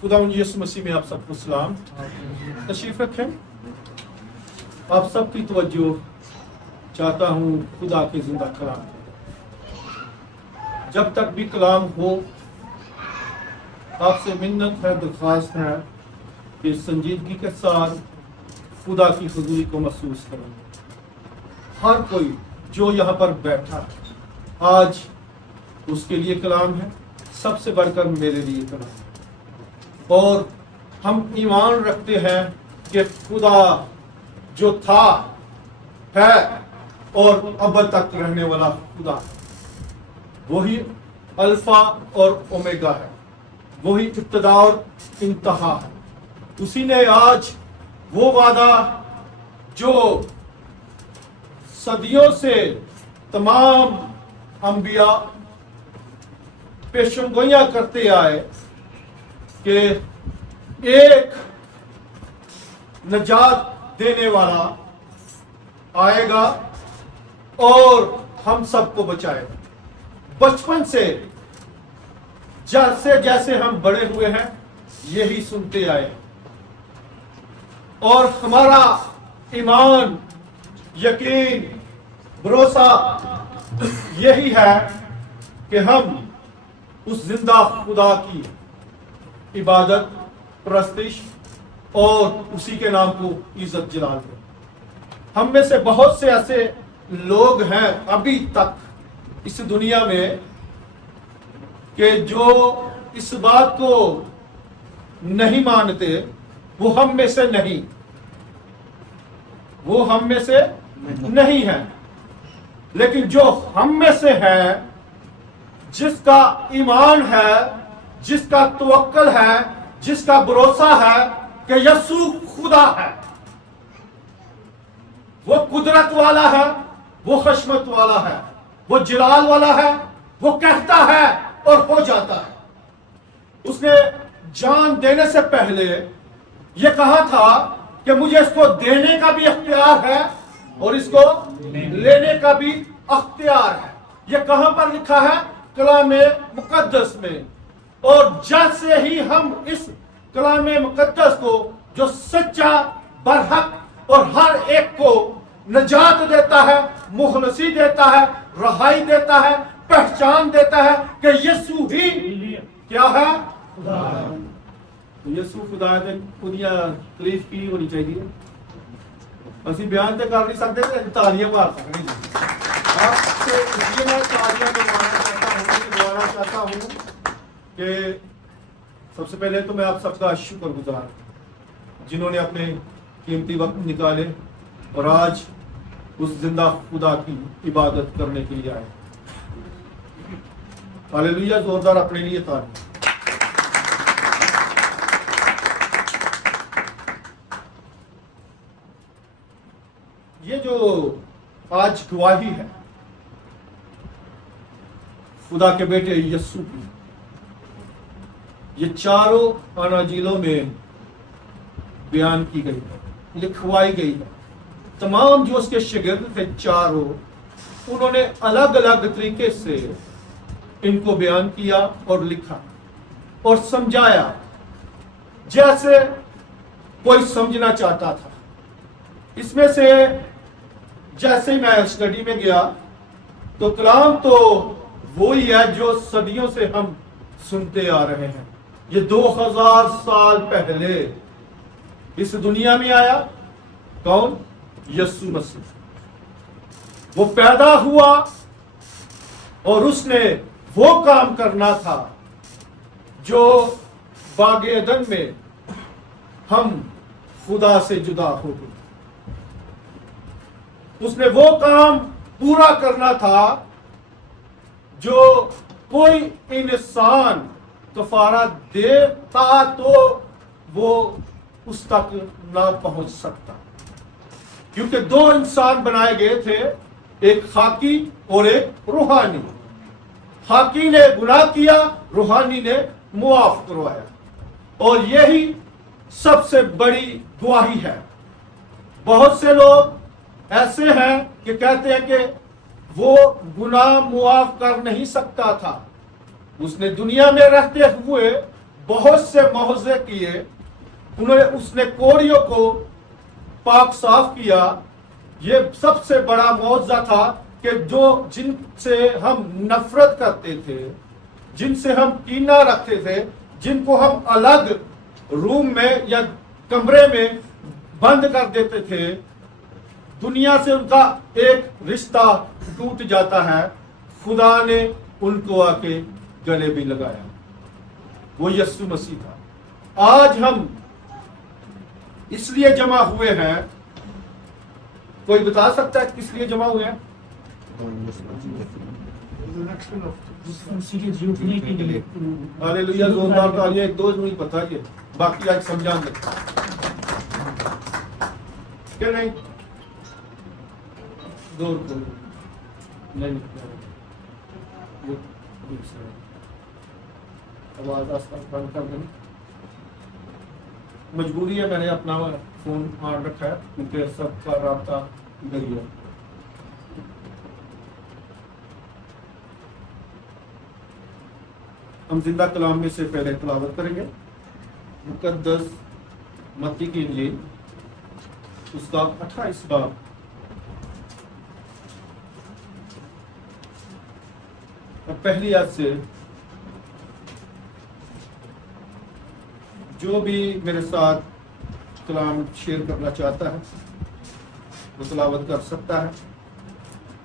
खुदावंद यीशु मसीह में आप सबको सलाम। तशरीफ रखें। आप सबकी तवज्जो चाहता हूँ खुदा के जिंदा कलाम पे। जब तक भी कलाम हो, आपसे मिन्नत है, दरख्वास्त है कि संजीदगी के साथ खुदा की हुजूरी को महसूस करें। हर कोई जो यहाँ पर बैठा है आज उसके लिए कलाम है, सबसे बढ़कर मेरे लिए कलाम है। और हम ईमान रखते हैं कि खुदा जो था, है और अब तक रहने वाला खुदा, वही अल्फा और ओमेगा है, वही इब्तिदा और इंतहा है। उसी ने आज वो वादा जो सदियों से तमाम अंबिया पेशंगोइयां करते आए कि एक नजात देने वाला आएगा और हम सबको बचाएगा। बचपन से जैसे जैसे हम बड़े हुए हैं यही सुनते आए हैं और हमारा ईमान, यकीन, भरोसा यही है कि हम उस जिंदा खुदा की इबादत, प्रस्तिश और उसी के नाम को इज्जत जलाल दें। हम में से बहुत से ऐसे लोग हैं अभी तक इस दुनिया में कि जो इस बात को नहीं मानते, वो हम में से नहीं है। लेकिन जो हम में से है, जिसका ईमान है, जिसका तवक्कल है, जिसका भरोसा है कि यीशु खुदा है, वो कुदरत वाला है, वो खशमत वाला है, वो जलाल वाला है, वो कहता है और हो जाता है। उसने जान देने से पहले ये कहा था कि मुझे इसको देने का भी अख्तियार है और इसको लेने का भी अख्तियार है। ये कहां पर लिखा है? कलामे मुकद्दस में। और जैसे ही हम इस कलामे मुकद्दस को, जो सच्चा, बरहक और हर एक को नजात देता है, मुखलसी देता है, रहाई देता है, पहचान देता है कि यीशु ही क्या है? खुदा है। तो यीशु खुदा है, खुदियां तारीफ की होनी चाहिए। ਅਸੀਂ ਬਿਆਨ ਤੇ ਕਰ ਨਹੀਂ ਸਕਦੇ ਤੇ ਤਾਲੀਆਂ ਮਾਰ ਸਕਦੇ ਜੀ। आपसे इसलिए मैं तालियां दोबारा चाहता हूँ कि सबसे पहले तो मैं आप सबका शुक्रगुजार जिन्होंने अपने कीमती वक्त निकाले और आज उस जिंदा खुदा की इबादत करने के लिए आए। हालेलुया, जोरदार अपने लिए ताली। ये जो आज गवाही है खुदा के बेटे यीशु की, ये चारों अनाजीलों में बयान की गई है, लिखवाई गई है। तमाम जो उसके शागिर्द थे चारों, उन्होंने अलग अलग तरीके से इनको बयान किया और लिखा और समझाया जैसे कोई समझना चाहता था। इसमें से जैसे ही मैं स्टडी में गया तो कलाम तो वही है जो सदियों से हम सुनते आ रहे हैं। ये 2000 साल पहले इस दुनिया में आया। कौन? यीशु मसीह। वो पैदा हुआ और उसने वो काम करना था जो बागे अदन में हम खुदा से जुदा हो गए। उसने वो काम पूरा करना था जो कोई इंसान कफारा देता तो वो उस तक ना पहुंच सकता, क्योंकि दो इंसान बनाए गए थे, एक खाकी और एक रूहानी। खाकी ने गुनाह किया, रूहानी ने मुआफ करवाया। और यही सबसे बड़ी गवाही है। बहुत से लोग ऐसे हैं कि कहते हैं कि वो गुनाह मुआफ कर नहीं सकता था। उसने दुनिया में रहते हुए बहुत से मुआवजे किए, उसने कोड़ियों को पाक साफ किया। ये सबसे बड़ा मुआवजा था कि जो जिनसे हम नफरत करते थे, जिनसे हम कीना रखते थे, जिनको हम अलग रूम में या कमरे में बंद कर देते थे, दुनिया से उनका एक रिश्ता टूट जाता है। खुदा ने उनको आके गले भी लगाया, वो यीशु मसीह था। आज हम इसलिए जमा हुए हैं, कोई बता सकता है किस लिए जमा हुए हैं? हालेलुया, जोरदार तालियां। एक दो नहीं पता ये, बाकी आज समझाएंगे क्या नहीं? दो नहीं, आवाज आसपास बंद कर देनी। मजबूरी है, मैंने अपना फोन ऑन रखा है क्योंकि सबका रास्ता इधर ही है। हम जिंदा कलाम में से पहले तिलावत करेंगे मुकद्दस मत्ती की इंजील, उसका 28 बाब और पहली आयत से। जो भी मेरे साथ कलाम शेयर करना चाहता है वो तिलावत कर सकता है।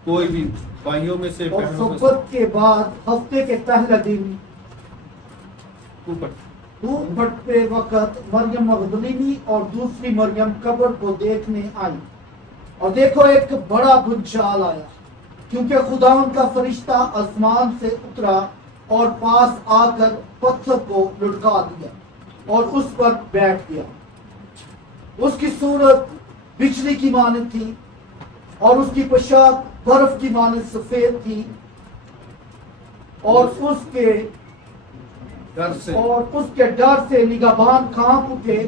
कोई भी भाइयों में से, और सुबह के बाद हफ्ते के पहले दिन धूप बढ़ते वक्त मरियम मगदलीनी और दूसरी मरियम कब्र को देखने आई, और देखो एक बड़ा भूचाल आया, क्योंकि खुदा का फरिश्ता आसमान से उतरा और पास आकर पत्थर को लुढ़का दिया और उस पर बैठ गया। उसकी सूरत बिजली की मानद थी और उसकी पोशाक बर्फ की मानद सफेद थी, और उसके डर से निगाहबान कांप उठे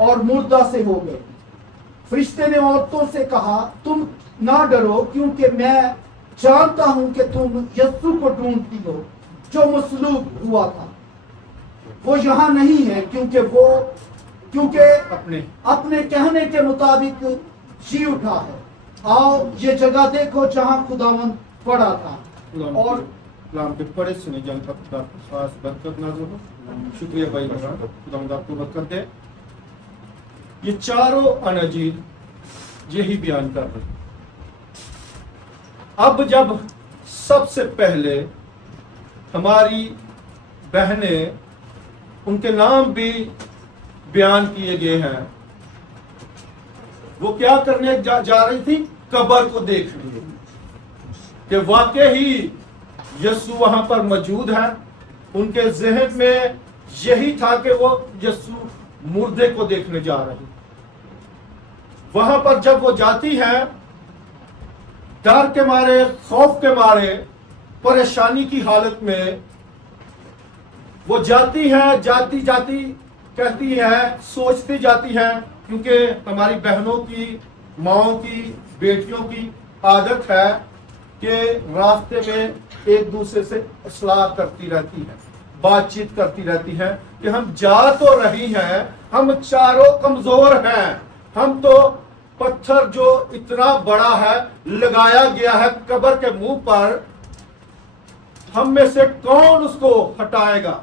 और मुर्दा से हो गए। फरिश्ते ने औरतों से कहा, तुम ना डरो, क्योंकि मैं जानता हूं कि तुम यीशु को ढूंढती हो जो मसलूब हुआ था। वो यहाँ नहीं है, क्योंकि अपने कहने के मुताबिक जी उठा है। आओ ये जगह देखो जहाँ खुदावंद पड़ा था। और कलाम के पढ़े सुने जान का खास बरकत नाज़िल हो। शुक्रिया भाई, खुदावंद आपको बरकत दे। ये चारों अनाजील यही बयान कर रहे हैं। अब जब सबसे पहले हमारी बहनें, उनके नाम भी बयान किए गए हैं, वो क्या करने जा रही थी? कब्र को देखने, कि वाकई ही यीशु वहां पर मौजूद है। उनके जहन में यही था कि वो यीशु मुर्दे को देखने जा रही। वहां पर जब वो जाती हैं, डर के मारे, खौफ के मारे, परेशानी की हालत में वो जाती हैं, जाती जाती कहती हैं, सोचती जाती हैं, क्योंकि हमारी बहनों की, माओं की, बेटियों की आदत है कि रास्ते में एक दूसरे से सलाह करती रहती है, बातचीत करती रहती है कि हम जा तो रही हैं, हम चारों कमजोर हैं, हम तो पत्थर जो इतना बड़ा है लगाया गया है कब्र के मुंह पर, हम में से कौन उसको हटाएगा?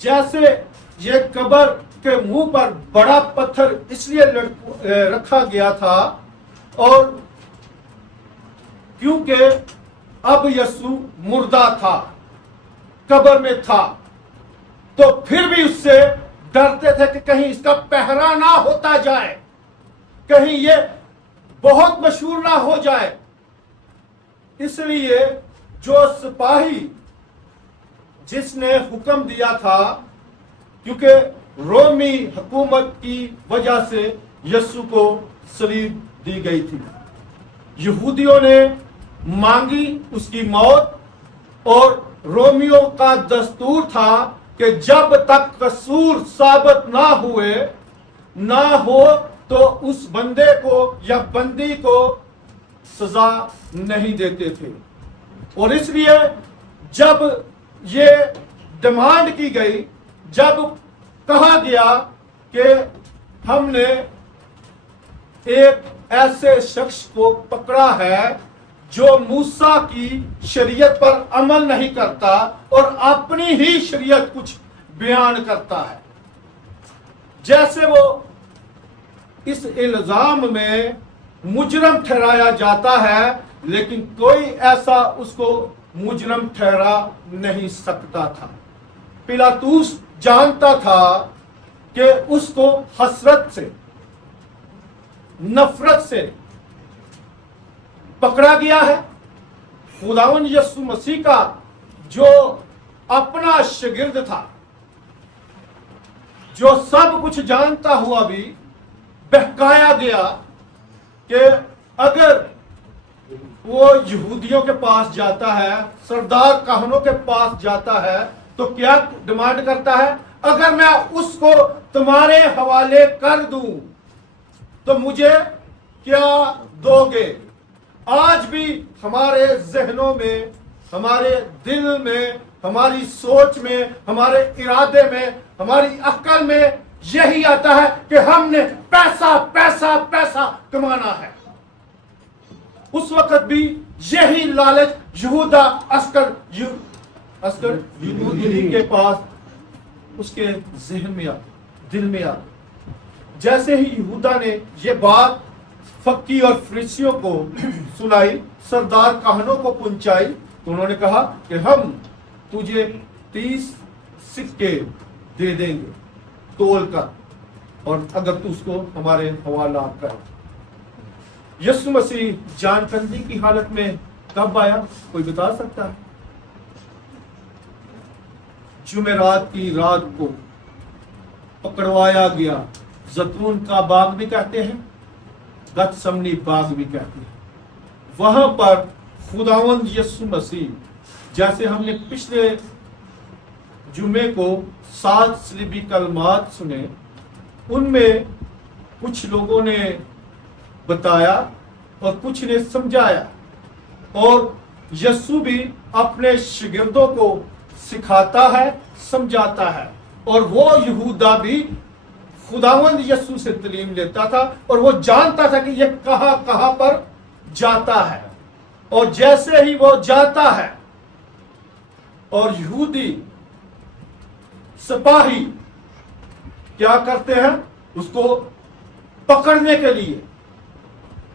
जैसे ये कब्र के मुंह पर बड़ा पत्थर इसलिए रखा गया था, और क्योंकि अब यीशु मुर्दा था, कब्र में था, तो फिर भी उससे डरते थे कि कहीं इसका पहरा ना होता जाए, कहीं ये बहुत मशहूर ना हो जाए। इसलिए जो सिपाही जिसने हुक्म दिया था, क्योंकि रोमी हुकूमत की वजह से यीशु को सलीब दी गई थी, यहूदियों ने मांगी उसकी मौत, और रोमियों का दस्तूर था कि जब तक कसूर साबित ना हो तो उस बंदे को या बंदी को सजा नहीं देते थे। और इसलिए जब ये डिमांड की गई, जब कहा गया कि हमने एक ऐसे शख्स को पकड़ा है जो मूसा की शरीयत पर अमल नहीं करता और अपनी ही शरीयत कुछ बयान करता है, जैसे वो इस इल्जाम में मुजरम ठहराया जाता है, लेकिन कोई ऐसा उसको मुजरम ठहरा नहीं सकता था। पिलातूस जानता था कि उसको हसरत से, नफरत से पकड़ा गया है। खुदावंद यीशु मसीह का जो अपना शागिर्द था, जो सब कुछ जानता हुआ भी बहकाया गया कि अगर वो यहूदियों के पास जाता है, सरदार काहनों के पास जाता है, तो क्या डिमांड करता है, अगर मैं उसको तुम्हारे हवाले कर दूं तो मुझे क्या दोगे। आज भी हमारे जहनों में, हमारे दिल में, हमारी सोच में, हमारे इरादे में, हमारी अक्ल में यही आता है कि हमने पैसा पैसा पैसा कमाना है। उस वक्त भी यही लालच यहूदा अस्कर यूनुदी के पास, उसके जहन में आ, दिल में आ। जैसे ही यहूदा ने ये बात फक्की और फरीसियों को सुनाई, सरदार काहनों को पहुंचाई, तो उन्होंने कहा कि हम तुझे 30 सिक्के दे देंगे तोल कर, और अगर तू उसको हमारे हवाला कर। यीशु मसीह जानबंदी की हालत में कब आया, कोई बता सकता है? जुमेरात की रात को पकड़वाया गया। जैतून का बाग भी कहते हैं, गतसमनी बाग भी कहते हैं। वहां पर खुदावंद यीशु मसीह, जैसे हमने पिछले जुमे को 7 सलीबी कलमात सुने, उनमें कुछ लोगों ने बताया और कुछ ने समझाया, और यीशु भी अपने शागिर्दों को सिखाता है, समझाता है, और वो यहूदा भी खुदावंद यीशु से तालीम लेता था, और वो जानता था कि ये कहां कहां पर जाता है। और जैसे ही वो जाता है और यहूदी सिपाही क्या करते हैं, उसको पकड़ने के लिए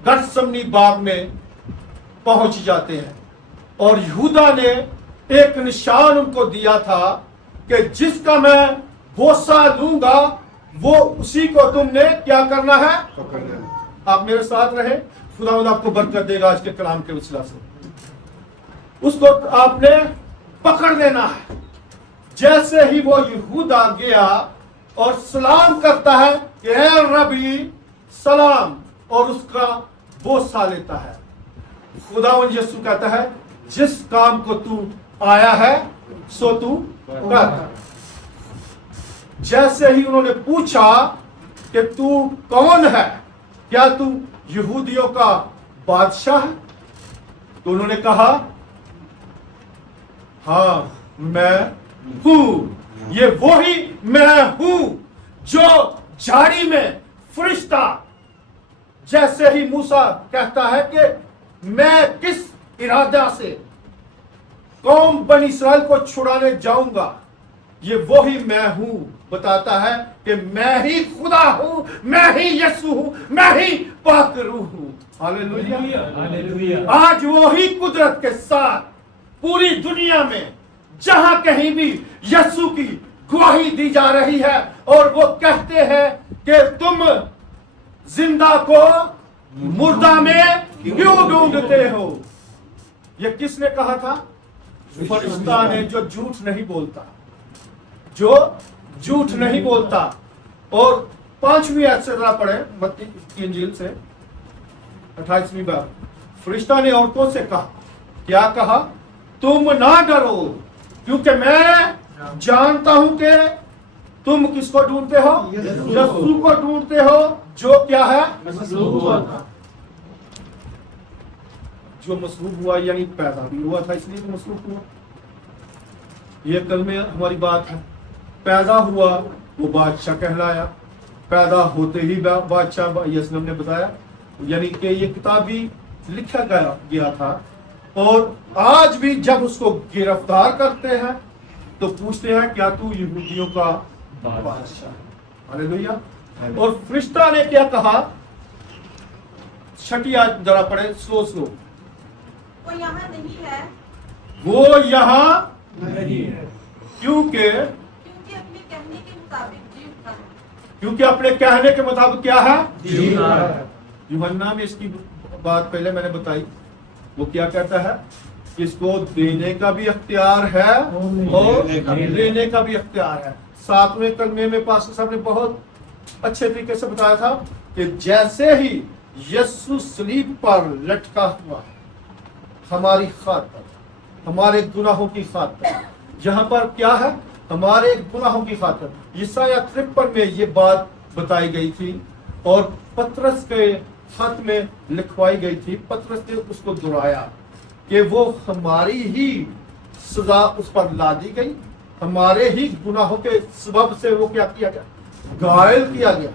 गतसमनी बाग में पहुंच जाते हैं। और यहूदा ने एक निशान उनको दिया था कि जिसका मैं बोसा लूंगा वो उसी को तुमने क्या करना है, आप मेरे साथ रहे, खुदावंद आपको बरकत देगा आज के कलाम के वसीला से। उसको आपने पकड़ लेना है। जैसे ही वो यहूदा गया और सलाम करता है कि ए रबी सलाम, और उसका बोसा लेता है, खुदावंद यीशु कहता है जिस काम को तू आया है सो तू कर। जैसे ही उन्होंने पूछा कि तू कौन है, क्या तू यहूदियों का बादशाह है, तो उन्होंने कहा हाँ मैं हूं, ये वही मैं हूं जो झाड़ी में फरिश्ता, जैसे ही मूसा कहता है कि मैं किस इरादा से कौम बनी इस्राएल को छुड़ाने जाऊंगा, ये वही मैं हूं बताता है कि मैं ही खुदा हूं, मैं ही यीशु हूं, मैं ही पाक रूह हूं। हालेलुया। आज वही कुदरत के साथ पूरी दुनिया में जहां कहीं भी यीशु की गवाही दी जा रही है, और वो कहते हैं कि तुम जिंदा को मुर्दा में क्यों ढूंढते हो। ये किसने कहा था? फरिश्ता ने, जो झूठ नहीं बोलता, जो झूठ नहीं बोलता। और 5वीं आयत से जरा पढ़े, मत्ती की इंजील से 28वीं बार। फरिश्ता ने औरतों से कहा, क्या कहा? तुम ना डरो, क्योंकि मैं जानता हूं कि तुम किसको ढूंढते हो? यीशु को ढूंढते हो, जो क्या है? जो मसलूब हुआ, यानी पैदा भी हुआ था इसलिए तो मसलूब हुआ। ये कल में हमारी बात है। पैदा हुआ वो बादशाह कहलाया, पैदा होते ही बादशाह यसलम ने बताया, यानी कि ये किताब भी लिखा गया था। और आज भी जब उसको गिरफ्तार करते हैं तो पूछते हैं क्या तू यहूदियों का बादशाह है? हालेलुया। और फरिश्ता ने क्या कहा, छठी आयत जरा पढ़े, स्लो स्लो। वो यहाँ नहीं है वो यहाँ नहीं है क्योंकि क्योंकि अपने कहने के मुताबिक जी उठा है। क्योंकि अपने कहने के मुताबिक क्या है, जीना है। यूहन्ना में इसकी बात पहले मैंने बताई। वो क्या कहता है, इसको देने का भी अख्तियार है और लेने का भी अख्तियार है। 7वें कलमे में पास्टर साहब ने बहुत अच्छे तरीके से बताया था कि जैसे ही यीशु सलीब पर लटका हुआ हमारी खातिर, हमारे गुनाहों की खातिर, यहाँ पर क्या है, हमारे गुनाहों की खातिर। यशायाह 53 में ये बात बताई गई थी और पतरस के खत में लिखवाई गई थी। पतरस ने उसको दोहराया कि वो हमारी ही सजा उस पर ला दी गई, हमारे ही गुनाहों के सबब से वो क्या किया गया, घायल किया गया,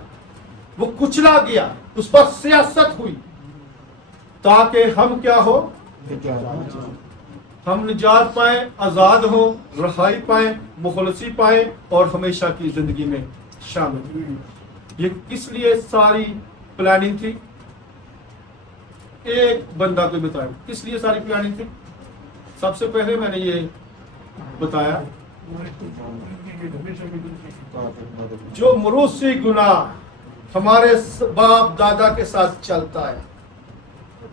वो कुचला गया, उस पर सियासत हुई ताकि हम क्या हो, हम निजात पाए, आजाद हो, रहाई पाए, मुखलसी पाए और हमेशा की जिंदगी में शामिल हुए। ये किस लिए सारी प्लानिंग थी? एक बंदा को बताया किस लिए सारी प्लानिंग थी। सबसे पहले मैंने ये बताया, जो मरूसी गुनाह हमारे बाप दादा के साथ चलता है,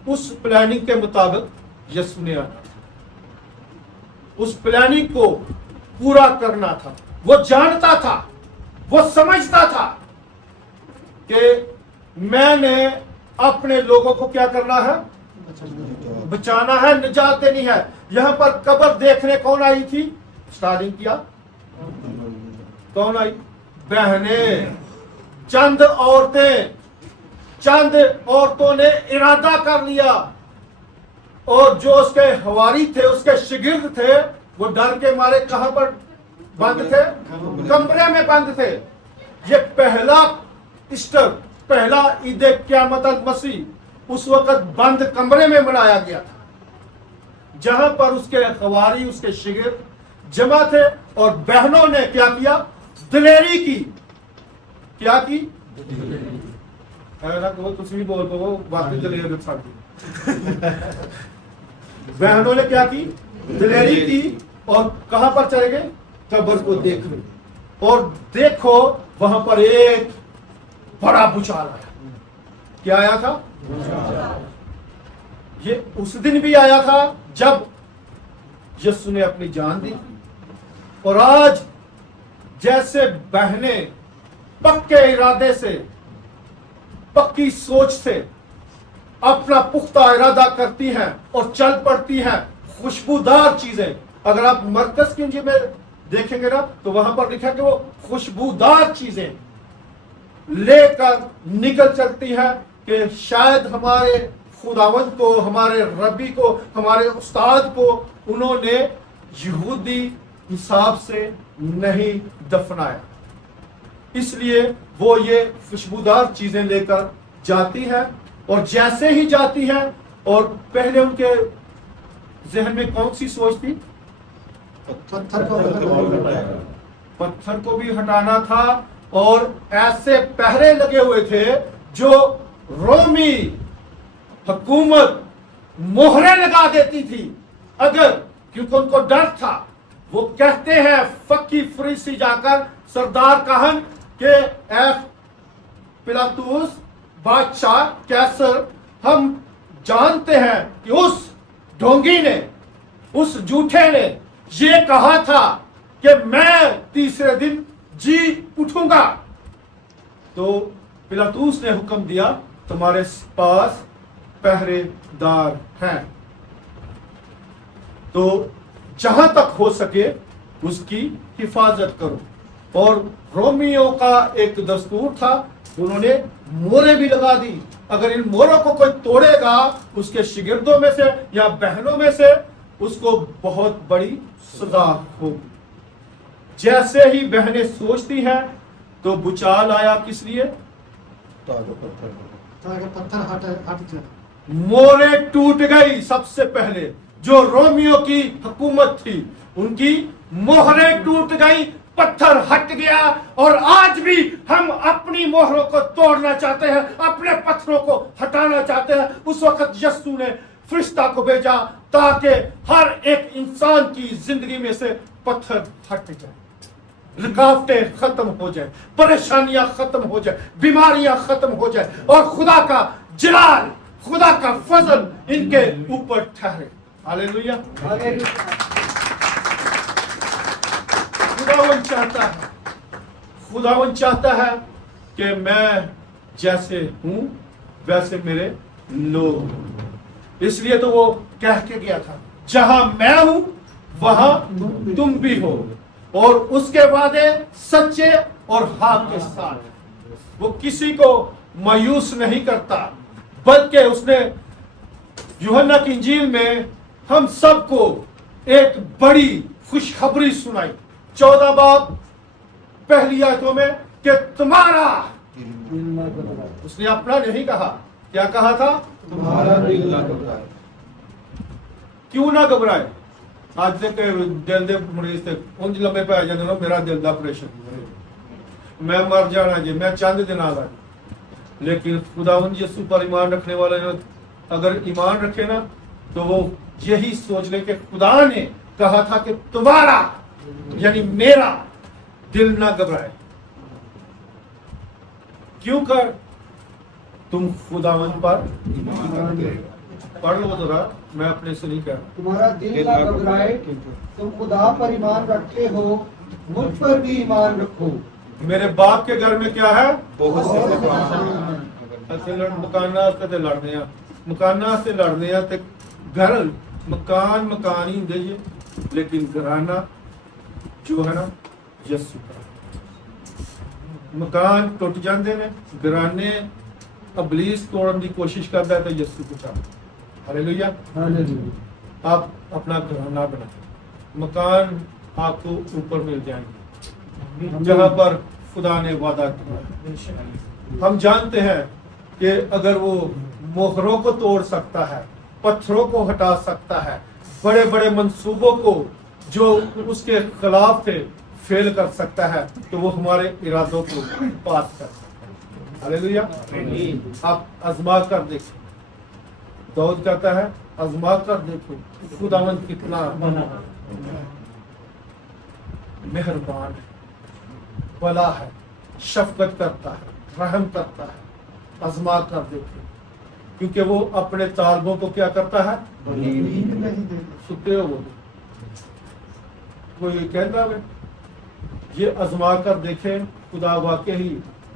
उस प्लानिंग के मुताबिक यीशु ने आना था, उस प्लानिंग को पूरा करना था। वो जानता था, वो समझता था कि मैंने अपने लोगों को क्या करना है, बचाना है, निजात देनी है। यहां पर कब्र देखने कौन आई थी? स्टार्टिंग किया कौन आई? बहनें, चंद औरतें, चंद औरतों ने इरादा कर लिया और जो उसके हवारी थे, उसके शिगिर्द थे, वो डर के मारे कहां पर बंद थे? कमरे में बंद थे। ये पहला ईस्टर, पहला ईद क़यामत मसीह उस वक्त बंद कमरे में मनाया गया था, जहां पर उसके हवारी, उसके शिगिर्द जमा थे। और बहनों ने क्या किया? दिलेरी की। क्या की? तुम भी बोल पाओ, बाकी दिलेरी बहनों ने क्या की? दिलेरी की और कहां पर चले गए? कब्र को देखने। और देखो वहां पर एक बड़ा भूचाल आया। क्या आया था? ये उस दिन भी आया था जब यीशु ने अपनी जान दी। और आज जैसे बहनें पक्के इरादे से, पक्की सोच से अपना पुख्ता इरादा करती हैं और चल पड़ती हैं खुशबूदार चीजें। अगर आप मरकज की इंजील में देखेंगे ना तो वहां पर लिखा है कि वो खुशबूदार चीजें लेकर निकल चलती हैं कि शायद हमारे खुदावंद को, हमारे रबी को, हमारे उस्ताद को उन्होंने यहूदी हिसाब से नहीं दफनाया, इसलिए वो ये खुशबूदार चीजें लेकर जाती हैं। और जैसे ही जाती हैं, और पहले उनके जहन में कौन सी सोच थी? पत्थर को भी हटाना था। और ऐसे पहरे लगे हुए थे जो रोमी हुकूमत मोहरे लगा देती थी अगर, क्योंकि उनको डर था। वो कहते हैं फकी फरीसी जाकर सरदार कहन के पिलातुस बादशाह कैसर, हम जानते हैं कि उस ढोंगी ने, उस झूठे ने ये कहा था कि मैं तीसरे दिन जी उठूंगा। तो पिलातुस ने हुक्म दिया तुम्हारे पास पहरेदार हैं, तो जहां तक हो सके उसकी हिफाजत करो। और रोमियों का एक दस्तूर था, उन्होंने मोहरें भी लगा दी। अगर इन मोहरों को कोई तोड़ेगा उसके शिगिर्दों में से या बहनों में से, उसको बहुत बड़ी सजा होगी। जैसे ही बहनें सोचती हैं तो भूचाल आया किस लिए? ताकि पत्थर हट जाए। मोहरें टूट गई। सबसे पहले जो रोमियो की हुकूमत थी उनकी मोहरें टूट गई, पत्थर हट गया। और आज भी हम अपनी मोहरों को तोड़ना चाहते हैं, अपने पत्थरों को हटाना चाहते हैं। उस वक्त यीशु ने फरिश्ता को भेजा ताकि हर एक इंसान की जिंदगी में से पत्थर हट जाए, रुकावटें खत्म हो जाए, परेशानियां खत्म हो जाए, बीमारियां खत्म हो जाए और खुदा का जलाल, खुदा का फजल इनके ऊपर ठहरे। हालेलुया। खुदावन चाहता है कि मैं जैसे हूं वैसे मेरे लोग हों। इसलिए तो वो कह के गया था, जहां मैं हूं वहां तुम भी हो। और उसके वादे सच्चे और हाँ के साथ। वो किसी को मायूस नहीं करता, बल्कि उसने यूहन्ना की इंजील में हम सबको एक बड़ी खुशखबरी सुनाई। 14 बाब पहली आयतों में कि तुम्हारा, उसने अपना नहीं कहा, क्या कहा था? तुम्हारा दिल ना घबराए। क्यों ना घबराए? आज तक दिल दे मरीज थे उंज लंबे पै जाते ना, मेरा दिल का ऑपरेशन, मैं मर जाना जी, मैं चंद दिन आ गया। लेकिन खुदावंद यीशु पर ईमान रखने वाले ने अगर ईमान रखे ना तो वो यही सोच ले कि खुदा ने कहा था कि तुम्हारा यानी मेरा दिल ना घबराए। क्यों कर? तुम खुदावंद पर पढ़ लो जरा, मैं अपने से नहीं कह रहा। तुम्हारा दिल ना घबराए, तुम खुदा पर ईमान रखते हो, मुझ पर भी ईमान रखो। मेरे बाप के घर में क्या है? बहुत से मकाना से लड़ने आ, मकाना से लड़ने आ ते घर मकान मकान ही होंगे जी, लेकिन घराना जो है ना यीशु का। मकान टुट जाते ने, घराने अबलीस तोड़न की कोशिश करता है तो यीशु बचा। हालेलुया। आप अपना घराना बनाए, मकान आपको ऊपर मिल जाएंगे जहां पर खुदा ने वादा किया। हम जानते हैं कि अगर वो मोहरों को तोड़ सकता है, पत्थरों को हटा सकता है, बड़े बड़े मंसूबों को जो उसके खिलाफ थे फेल कर सकता है, तो वो हमारे इरादों को पास कर सकता है। हालेलुया। आप आजमा कर देखो, दाऊद कहता है आजमा कर देखो खुदावंद कितना मेहरबान है, भला है, शफकत करता है, रहम करता है। आजमा कर देखो, क्योंकि वो अपने तालबों को क्या करता है? सुते हो कोई कहता है ये आजमा कर देखें। खुदा वाकई ही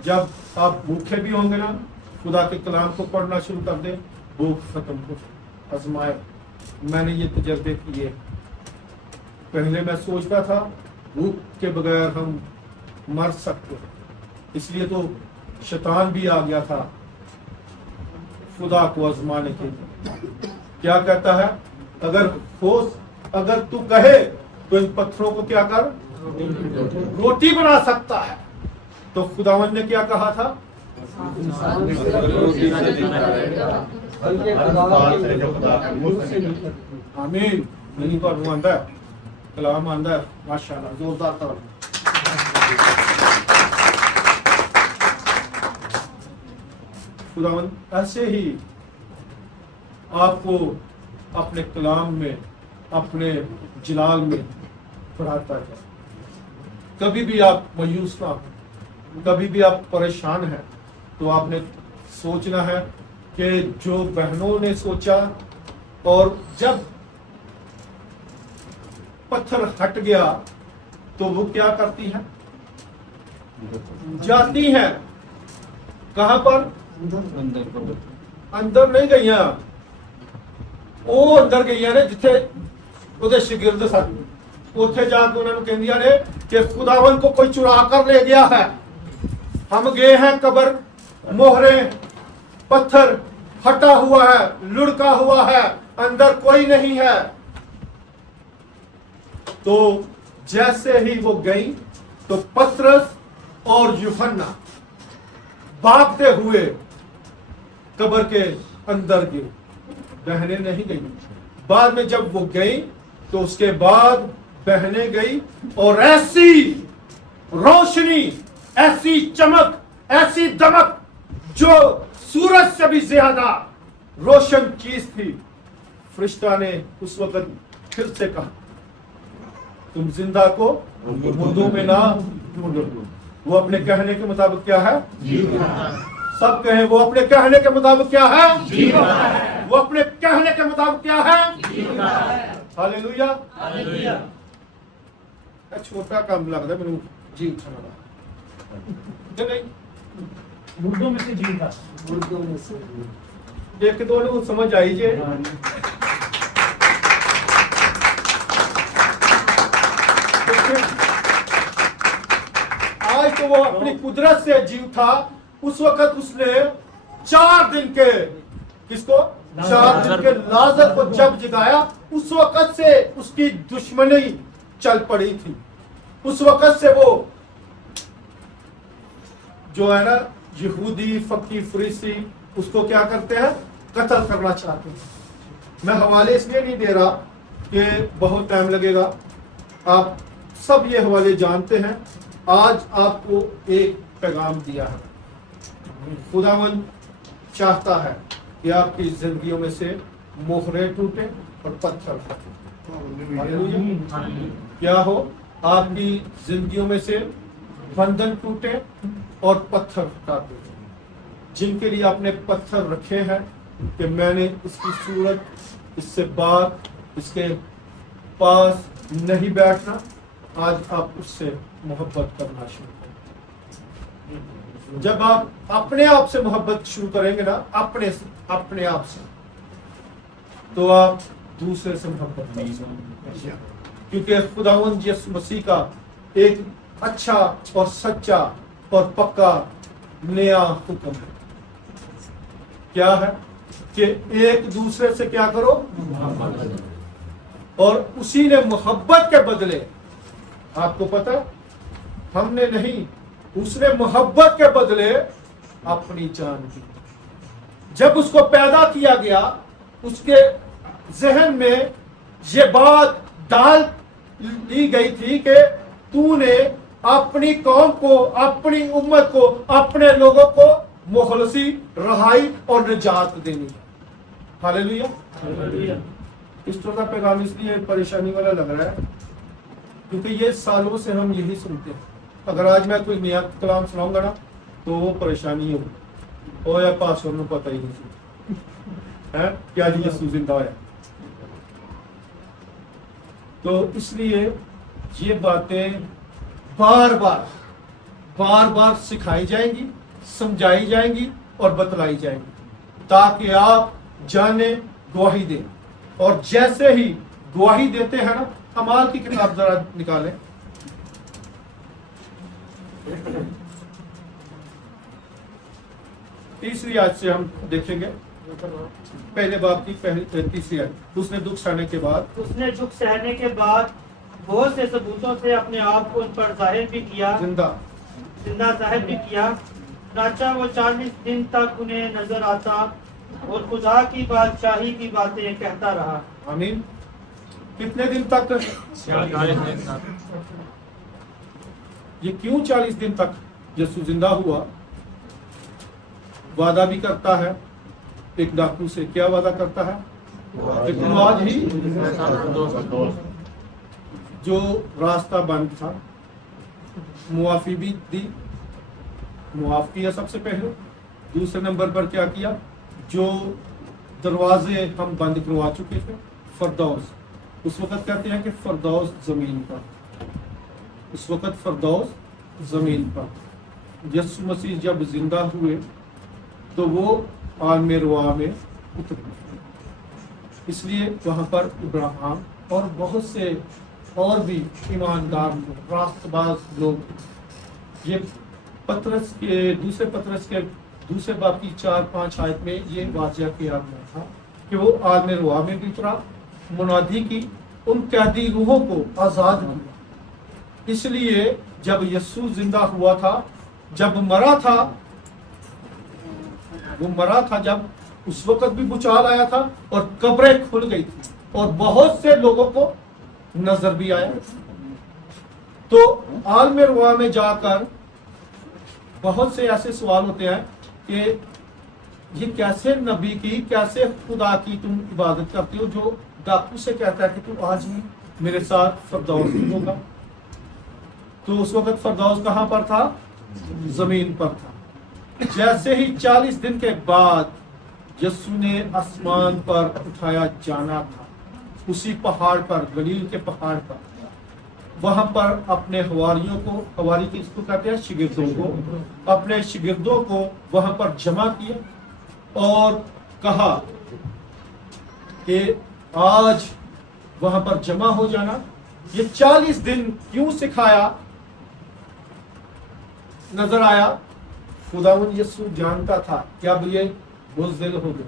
जब आप भूखे भी होंगे ना, खुदा के कलाम को पढ़ना शुरू कर दे, भूख खत्म हो। आजमाए, मैंने ये तजर्बे किए। पहले मैं सोचता था भूख के बगैर हम मर सकते, इसलिए तो शैतान भी आ गया था खुदा को आजमाने के लिए। क्या कहता है? अगर तू कहे तो इन पत्थरों को क्या कर, रोटी बना सकता है। तो खुदावन ने क्या कहा था? आमीन। नहीं तो आंदा है, कलाम आंदा है, माशाल्लाह, जोरदार तौर। खुदावन ऐसे ही आपको अपने कलाम में, अपने जलाल में बढ़ाता है। कभी भी आप मायूस ना हो, कभी भी आप परेशान हैं, तो आपने सोचना है कि जो बहनों ने सोचा, और जब पत्थर हट गया तो वो क्या करती हैं? जाती हैं कहां पर? अंदर नहीं गई, वो अंदर गई ने जिथे ਉਹਦੇ ਸ਼ਾਗਿਰਦ ਸਨ। ਉੱਥੇ ਜਾ ਕੇ ਉਹਨਾਂ ਨੂੰ ਕਹਿੰਦੀਆਂ ਨੇ कि खुदावन को कोई चुरा कर ले गया है, हम गए हैं कब्र, मोहरें, पत्थर हटा हुआ है, लुढ़का हुआ है, अंदर कोई नहीं है। तो जैसे ही वो गई तो पतरस और यूहन्ना भागते हुए कब्र के अंदर गिरे, बहनें नहीं गई। बाद में जब वो गई तो उसके बाद बहनें गई और ऐसी रोशनी, ऐसी चमक, ऐसी दमक जो सूरज से भी ज्यादा रोशन चीज थी। फरिश्ता ने उस वक्त फिर से कहा, तुम जिंदा को मुर्दों में ना ढूंढो। वो अपने कहने के मुताबिक क्या है? सब कहें, वो अपने कहने के मुताबिक क्या है? वो अपने कहने के मुताबिक क्या है? हालेलुया। छोटा काम लगता है मैंने जी उठाना नहीं, मुर्दों में से जीता। मुर्दों में से एक दो लोग समझ आई जे। आज तो वो अपनी कुदरत से जीव था। उस वक्त उसने 4 दिन के किसको 4 दिन के लाजर को जब जगाया, उस वक्त से उसकी दुश्मनी चल पड़ी थी। उस वक्त से वो जो है ना यहूदी फकी फरीसी उसको क्या करते हैं? कत्ल करना चाहते हैं। मैं हवाले इसलिए नहीं दे रहा कि बहुत टाइम लगेगा, आप सब ये हवाले जानते हैं। आज आपको एक पैगाम दिया है। खुदावंद चाहता है कि आपकी जिंदगियों में से मोहरें टूटे और पत्थर फटे। हालेलुया। क्या हो? आपकी जिंदगियों में से बंधन टूटे और पत्थर काटे। जिनके लिए आपने पत्थर रखे हैं कि मैंने इसकी सूरत, इससे बात, इसके पास नहीं बैठना, आज आप उससे मोहब्बत करना शुरू करें। जब आप अपने आप से मोहब्बत शुरू करेंगे ना, अपने आप से, तो आप दूसरे से मोहब्बत करेंगे। क्योंकि खुदावंद यीशु मसीह का एक अच्छा और सच्चा और पक्का नया हुक्म है। क्या है? कि एक दूसरे से क्या करो? और उसी ने मोहब्बत के बदले, आपको पता, हमने नहीं, उसने मोहब्बत के बदले अपनी जान दी। जब उसको पैदा किया गया, उसके जहन में ये बात डाल ली गई थी कि तूने अपनी कौम को, अपनी उम्मत को, अपने लोगों को मुखलसी, रहाई और निजात देनी है। हालेलुया। इस तरह का पैगाम इसलिए परेशानी वाला लग रहा है क्योंकि ये सालों से हम यही सुनते हैं। अगर आज मैं कोई नया कलाम सुनाऊंगा ना तो वो परेशानी होगी। ओ या पास होने पता ही नहीं है क्या जी यीशु जिंदा है। तो इसलिए ये बातें बार बार सिखाई जाएंगी, समझाई जाएंगी और बतलाई जाएंगी ताकि आप जाने, गवाही दें। और जैसे ही गवाही देते हैं ना, अमाल की किताब जरा निकालें। तीसरी आयत से हम देखेंगे, पहले बाब की तीसरी आयत। उसने दुख सहने के बाद, उसने दुख सहने के बाद बहुत से सबूतों से अपने आप को उन पर जाहिर भी किया, जिंदा जाहिर भी किया। चनाचा वो 40 दिन तक उन्हें नजर आता और खुदा की बादशाही की बातें कहता रहा। आमीन। कितने दिन तक? 40 दिन तक। ये क्यों 40 दिन तक यीशु जिंदा हुआ? वादा भी करता है एक डाकू से। क्या वादा करता है? आज ही जो रास्ता बंद था, मुआफी भी दी, मुआफ किया सबसे पहले। दूसरे नंबर पर क्या किया? जो दरवाजे हम बंद करवा चुके थे, फरदौस, उस वक्त कहते हैं कि फरदौस जमीन पर, उस वक्त फरदौस जमीन पर यीशु मसीह जब जिंदा हुए तो वो आलमे रुआ में उतरे। इसलिए वहां पर इब्राहिम और बहुत से और भी ईमानदार लोग, रास्तबाज लोग, ये पतरस के दूसरे बाब की 4-5 आयत में ये वाक़या किया गया था कि वो आलमे रुआ में भी उतरा, मुनादी की, उन कैदी रूहों को आज़ाद किया। इसलिए जब यीशु जिंदा हुआ था, जब मरा था, वो मरा था जब, उस वक्त भी भूचाल आया था और कब्रें खुल गई थी और बहुत से लोगों को नजर भी आया। तो आलम रुआ में जाकर बहुत से ऐसे सवाल होते हैं कि ये कैसे नबी की, कैसे खुदा की तुम इबादत करते हो जो डाकू से कहता है कि तू आज ही मेरे साथ फरदौस में होगा। तो उस वक्त फरदौस कहां पर था? जमीन पर था। जैसे ही 40 दिन के बाद यीशु ने आसमान पर उठाया जाना था, उसी पहाड़ पर, गलील के पहाड़ पर, वहां पर अपने हवारियों को, हवारी किसको कहते हैं? शिगिर्दों को, अपने शिगिर्दों को वहां पर जमा किया और कहा कि आज वहां पर जमा हो जाना। ये 40 दिन क्यों सिखाया? नजर आया खुदावंद यीशु जानता था कि अब ये बुज़दिल हो गए,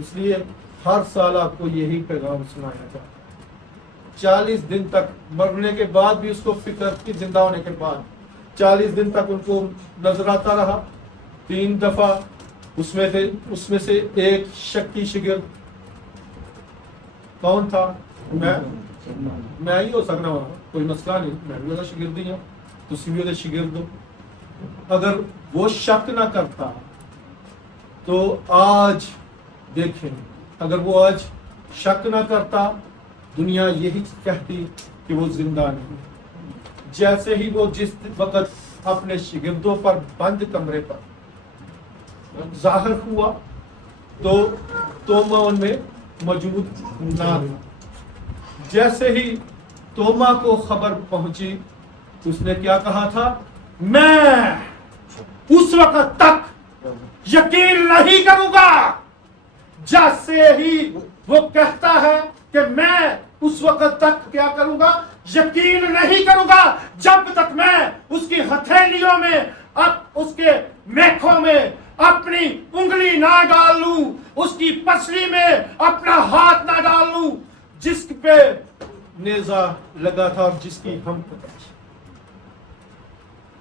इसलिए हर साल आपको यही पैगाम सुनाया जाता। 40 दिन तक, मरने के बाद भी उसको फिक्र की, जिंदा होने के बाद 40 दिन तक उनको नजर आता रहा 3 दफा। उसमें से एक शक्की शिगिर्द कौन था? मैं ही हो सकना, वहां कोई मसला नहीं, मैं भी शिगिर्द ही हूं, तुम भी शिगिर्द हो। अगर वो शक ना करता तो आज देखें, अगर वो आज शक ना करता, दुनिया यही कहती कि वो जिंदा नहीं। जैसे ही वो जिस वक्त अपने शिगिर्दों पर बंद कमरे पर जाहिर हुआ तो तोमा उनमें मौजूद ना था। जैसे ही तोमा को खबर पहुंची, उसने क्या कहा था? मैं उस वक्त तक यकीन नहीं करूंगा। जैसे ही वो कहता है कि मैं उस वक्त तक क्या करूंगा? यकीन नहीं करूंगा, जब तक मैं उसकी हथेलियों में, अब उसके मेखों में अपनी उंगली ना डाल लूं, उसकी पसली में अपना हाथ ना डाल लूं, जिस पे नेजा लगा था और जिसकी हम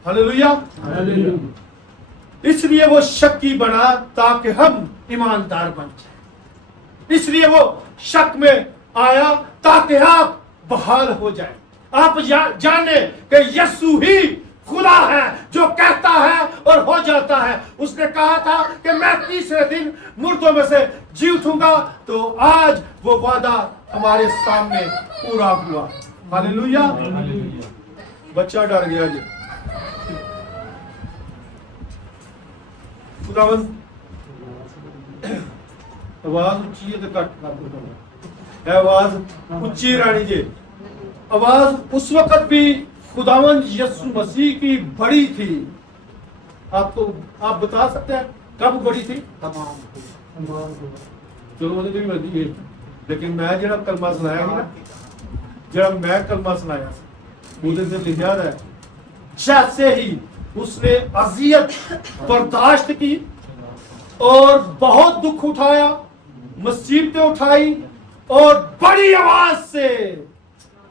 हालेलुया। इसलिए वो शक्की बना ताकि हम ईमानदार बन जाए। इसलिए वो शक में आया ताकि आप बहाल हो जाए, आप जाने कि यीशु ही खुदा है जो कहता है और हो जाता है। उसने कहा था कि मैं तीसरे दिन मुर्दों में से जी उठूंगा, तो आज वो वादा हमारे सामने पूरा हुआ। हालेलुया। बच्चा डर गया जी। खुदावंद आवाज ऊंची है तो कट कर, आवाज ऊंची रानी जी। आवाज उस वक्त भी खुदावंद यीशु मसीह की बड़ी थी। आपको आप बता सकते हैं कब बड़ी थी? चलो मुझे भी बड़ी है, लेकिन मैं जरा कलमा सुनाया ना, जब मैं कलमा सुनाया मुझे से लिखा है, जैसे ही उसने अजियत बर्दाश्त की और बहुत दुख उठाया, मुसीबतें उठाई और बड़ी आवाज से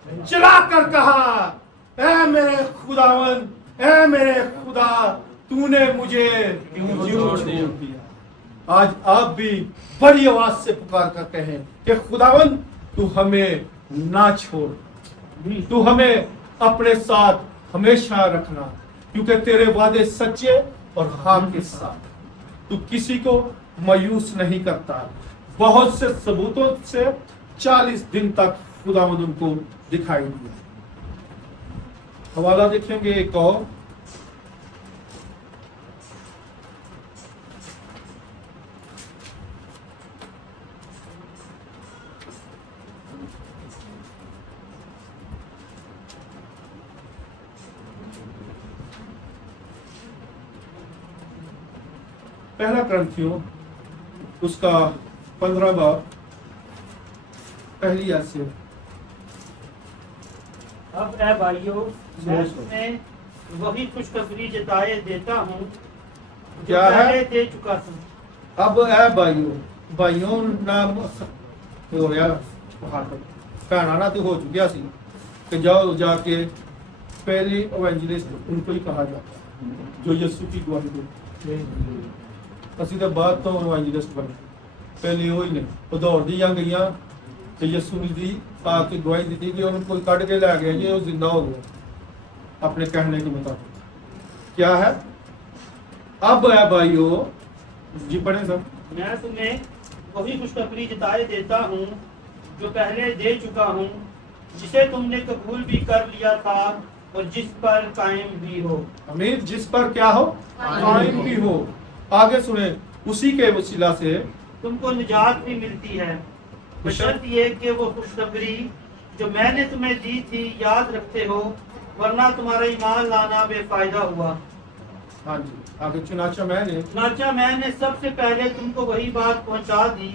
चिल्लाकर कहा, ऐ मेरे खुदावन, ऐ मेरे खुदा, तूने मुझे क्यों छोड़ दिया। आज आप भी बड़ी आवाज से पुकार कर कहें कि खुदावन तू हमें ना छोड़, तू हमें अपने साथ हमेशा रखना, क्योंकि तेरे वादे सच्चे और हाँ के साथ। तू किसी को मायूस नहीं करता। बहुत से सबूतों से 40 दिन तक खुदावंद उनको दिखाई दिया। हवाला देखेंगे एक और, पहला ग्रंथियों उसका 15 बाब पहली आयत से। अब ऐ भाइयों, मैं तुम्हें वही खुशखबरी जताए देता हूँ जो क्या है? पहले दे चुका था। अब ऐ भाइयों, भाइयों नाम हो गया, भैना ना तो हो चुकिया सी कि जाओ जाके पहली इवेंजलिस्ट उनको ही कहा जाता है जो यीशु की गवाही देते। ਅਸੀਂ ਤਾਂ ਬਾਅਦ ਤੋਂ ਇਵੈਂਜਲਿਸਟ ਬਣੇ, ਪਹਿਲੇ ਉਹ ਹੀ ਨੇ। ਉਹ ਦੌੜਦੀਆਂ ਗਈਆਂ ਤੇ ਯਿਸੂ ਦੀ ਆ ਕੇ ਗਵਾਹੀ ਦਿੱਤੀ ਕਿ ਉਹਨੂੰ ਕੋਈ ਕੱਢ ਕੇ ਲੈ ਗਿਆ ਜੀ, ਉਹ ਜ਼ਿੰਦਾ ਹੋ ਗਿਆ अपने कहने के मुताबिक। क्या है अब है भाइयों जी, पढ़े सब। मैं तुम्हें वही खुशखबरी जताए देता हूँ जो पहले दे चुका हूँ, जिसे तुमने कबूल भी कर लिया था और जिस पर कायम भी हो। अमीर, जिस पर क्या हो, कायम भी हो। आगे सुने, उसी के वसीला से तुमको निजात भी मिलती है, बशर्त ये कि वो खुशखबरी जो मैंने तुम्हें दी थी याद रखते हो, वरना तुम्हारा ईमान लाना बेफायदा हुआ। हाँ जी, आगे चुनाचा मैंने चुनाचा मैंने सबसे पहले तुमको वही बात पहुंचा दी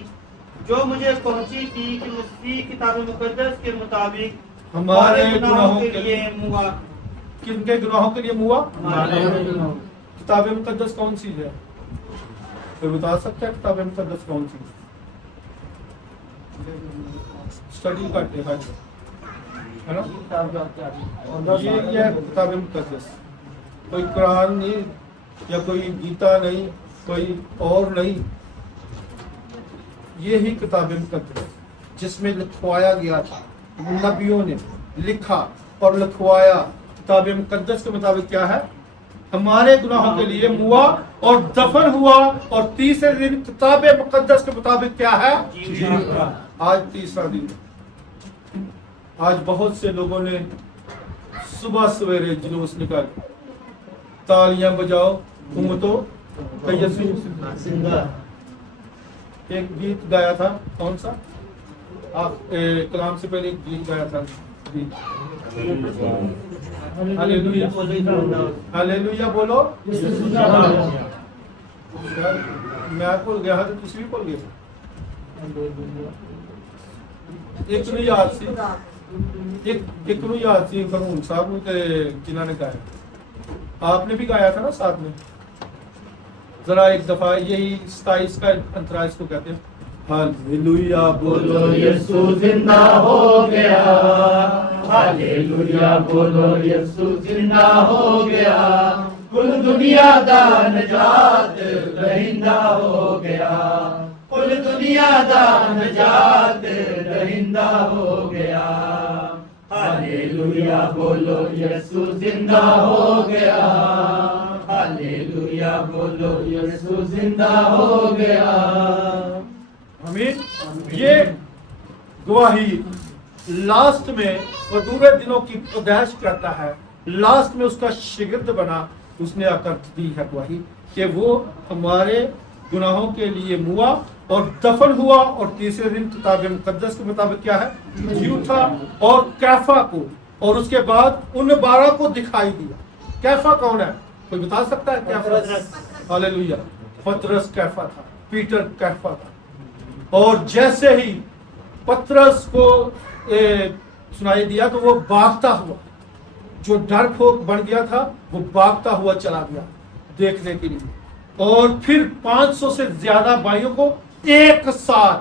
जो मुझे पहुंची थी कि मसीह किताब मुकद्दस के मुताबिक हमारे गुनाहों के के लिए मुआ। किनके गुनाहों के लिए मुआ? हमारे गुनाहों। किताब मुकद्दस कौन सी है? कोई बता सकता है किताब मुकद्दस कौन सी? स्टडी करते हैं है ना, ये किताब मुकद्दस, कोई कुरान नहीं या कोई गीता नहीं, कोई और नहीं, ये ही किताब मुकद्दस जिसमें लिखवाया गया था, नबियों ने लिखा और लिखवाया। किताब मुकद्दस के मुताबिक क्या है? हमारे गुनाहों के लिए मुआ और दफन हुआ, और तीसरे दिन किताब मुकद्दस के मुताबिक क्या है? आज तीसरा दिन। आज बहुत से लोगों ने सुबह सवेरे जुलूस निकाल, तालियां बजाओ, उम्मतो का यीशु जिंदा। एक गीत गाया था, कौन सा? कलाम से पहले एक गीत गाया था, हालेलुया हालेलुया बोलो। मैं भूल गया तो तुम भी भूल गए। एक ਨੂੰ याद सी, एक ਨੂੰ याद सी फरहून साहब ਨੂੰ ਤੇ जिन्होंने गाया, आपने भी गाया था ना साथ में। जरा एक दफा यही 27 का अंतरा इसको कहते हैं, हालेलुया बोलो यीशु जिंदा हो गया, हालेलुया बोलो यीशु जिंदा हो गया, कुल दुनिया दा नजात रहिंदा हो गया, कुल दुनिया दा नजात रहिंदा हो गया, हालेलुया बोलो यीशु जिंदा हो गया, हालेलुया बोलो यीशु जिंदा हो गया। आमीन। ये गवाही लास्ट में वदूरे दिनों की पैदाइश करता है, लास्ट में उसका शिगिर्द बना, उसने आकर दी है गवाही कि वो हमारे गुनाहों के लिए मुआ और दफन हुआ, और तीसरे दिन किताब मुकद्दस के मुताबिक क्या है? जी उठा, और कैफा को, और उसके बाद उन 12 को दिखाई दिया। कैफा कौन है? कोई बता सकता है? कैफा, हालेलुया, पतरस कैफा था, पीटर कैफा था। और जैसे ही पतरस को सुनाई दिया तो वो भागता हुआ, जो डरपोक बन गया था वो भागता हुआ चला गया देखने के लिए, और फिर 500 से ज्यादा भाइयों को एक साथ,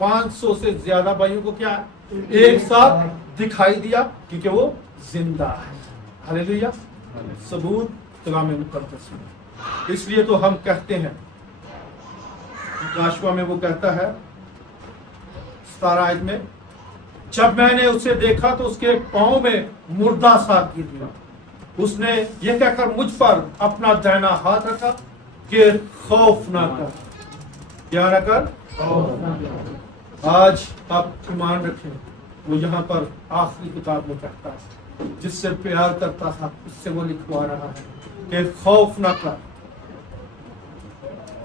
500 से ज्यादा भाइयों को क्या एक साथ दिखाई दिया, क्योंकि वो जिंदा है। हालेलुया, सबूत कलाम मुकद्दस में। इसलिए तो हम कहते हैं, गाशवा में वो कहता है 17 आयत में, जब मैंने उसे देखा तो उसके पांव में मुर्दा सा गिर गया, उसने ये कहकर मुझ पर अपना दाहिना हाथ रखा कि खौफ ना कर। क्या ना कर? आज आप ईमान रखें, वो यहाँ पर आखिरी किताब में कहता है, जिससे प्यार करता था उससे वो लिखवा रहा है कि खौफ ना कर,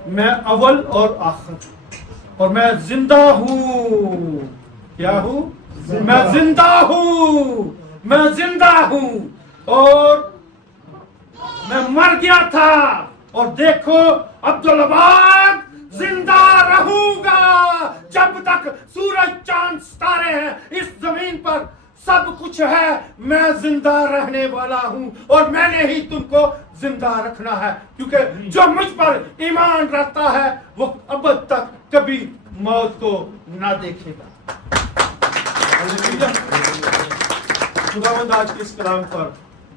मैं अव्वल और आखिर, और मैं जिंदा हूँ। क्या हूँ? मैं जिंदा हूँ, मैं जिंदा हूँ, और मैं मर गया था, और देखो अब्दुल्लाबाद जिंदा रहूंगा जब तक सूरज चांद सितारे हैं इस जमीन पर, सब कुछ है, मैं जिंदा रहने वाला हूं, और मैंने ही तुमको जिंदा रखना है, क्योंकि जो मुझ पर ईमान रखता है वो अब तक कभी मौत को ना देखेगा। खुदावंद आज के इस कलाम पर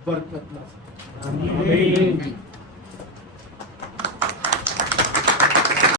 बरकत नाज़िल। आमीन।